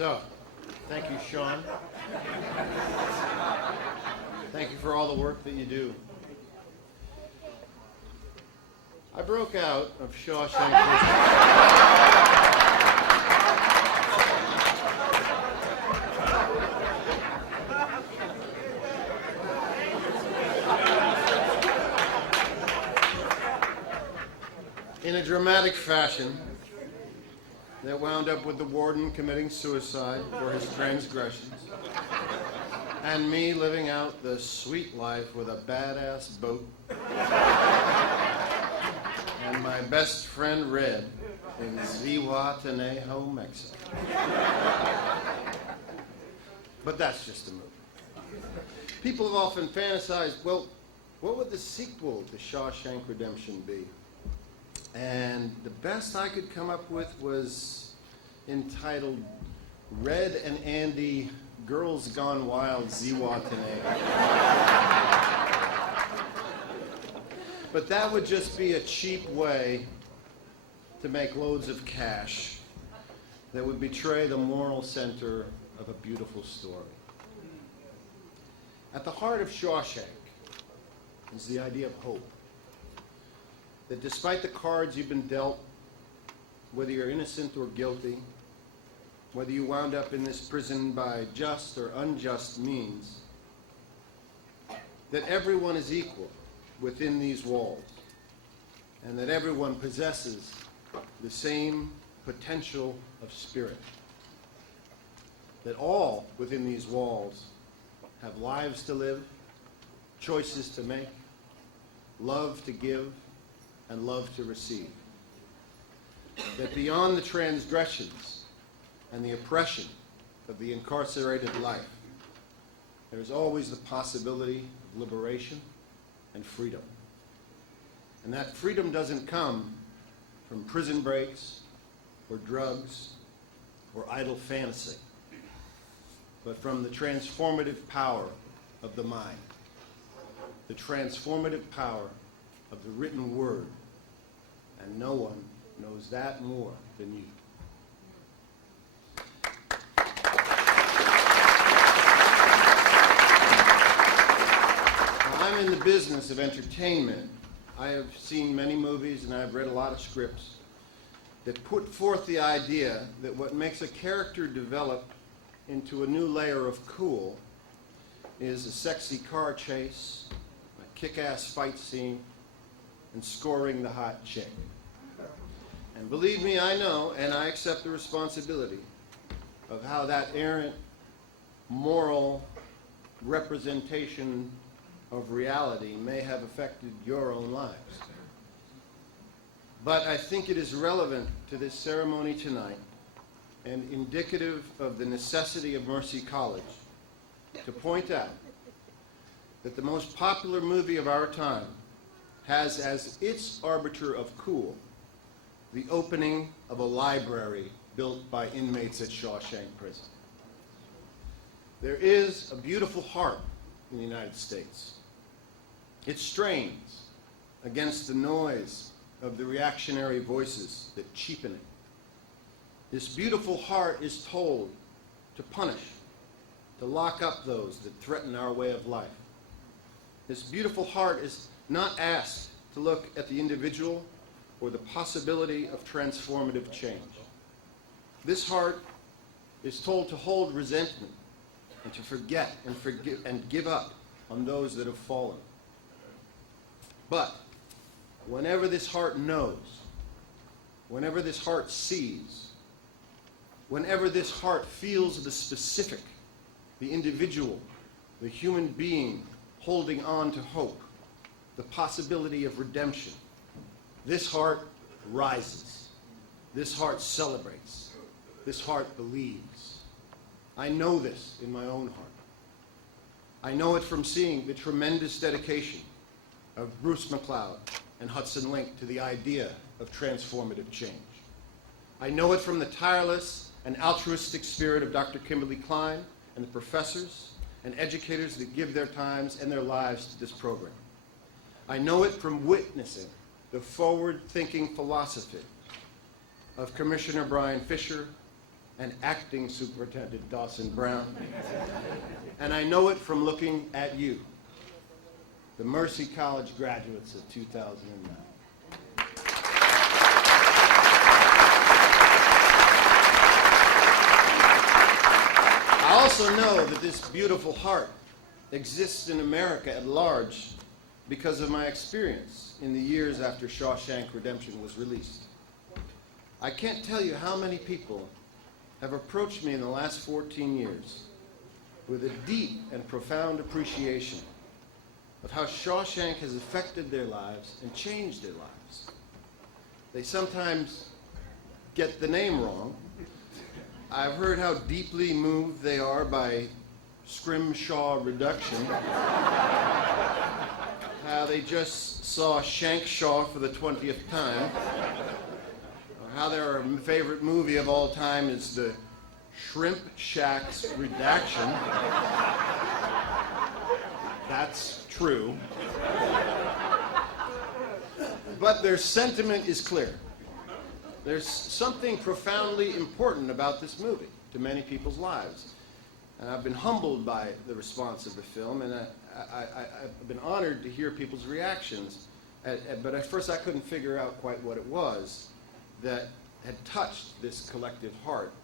So, thank you, Sean. Thank you for all the work that you do. I broke out of Shawshank in a dramatic fashion that wound up with the warden committing suicide for his transgressions, and me living out the sweet life with a badass boat, and my best friend Red in Zihuatanejo, Mexico. But that's just a movie. People have often fantasized, well, what would the sequel to Shawshank Redemption be? And the best I could come up with was entitled Red and Andy, Girls Gone Wild, Zihuatanejo. But that would just be a cheap way to make loads of cash that would betray the moral center of a beautiful story. At the heart of Shawshank is the idea of hope. That despite the cards you've been dealt, whether you're innocent or guilty, whether you wound up in this prison by just or unjust means, that everyone is equal within these walls, and that everyone possesses the same potential of spirit. That all within these walls have lives to live, choices to make, love to give, and love to receive. That beyond the transgressions and the oppression of the incarcerated life, there's always the possibility of liberation and freedom. And that freedom doesn't come from prison breaks or drugs or idle fantasy, but from the transformative power of the mind, the transformative power of the written word. And no one knows that more than you. Now, I'm in the business of entertainment. I have seen many movies and I've read a lot of scripts that put forth the idea that what makes a character develop into a new layer of cool is a sexy car chase, a kick-ass fight scene, and scoring the hot chick. And believe me, I know, and I accept the responsibility of how that errant moral representation of reality may have affected your own lives. But I think it is relevant to this ceremony tonight and indicative of the necessity of Mercy College to point out that the most popular movie of our time has as its arbiter of cool the opening of a library built by inmates at Shawshank Prison. There is a beautiful heart in the United States. It strains against the noise of the reactionary voices that cheapen it. This beautiful heart is told to punish, to lock up those that threaten our way of life. This beautiful heart is not asked to look at the individual or the possibility of transformative change. This heart is told to hold resentment and to forget and forgive and give up on those that have fallen. But whenever this heart knows, whenever this heart sees, whenever this heart feels the specific, the individual, the human being holding on to hope, the possibility of redemption, this heart rises. This heart celebrates. This heart believes. I know this in my own heart. I know it from seeing the tremendous dedication of Bruce McLeod and Hudson Link to the idea of transformative change. I know it from the tireless and altruistic spirit of Dr. Kimberly Klein and the professors and educators that give their times and their lives to this program. I know it from witnessing the forward-thinking philosophy of Commissioner Brian Fisher and acting Superintendent Dawson Brown. And I know it from looking at you, the Mercy College graduates of 2009. I also know that this beautiful heart exists in America at large because of my experience in the years after Shawshank Redemption was released. I can't tell you how many people have approached me in the last 14 years with a deep and profound appreciation of how Shawshank has affected their lives and changed their lives. They sometimes get the name wrong. I've heard how deeply moved they are by Scrimshaw reduction, how they just saw Shankshaw for the 20th time, or how their favorite movie of all time is the Shrimp Shack's Redaction. That's true. But their sentiment is clear. There's something profoundly important about this movie to many people's lives. And I've been humbled by the response of the film, and I've been honored to hear people's reactions. But at first I couldn't figure out quite what it was that had touched this collective heart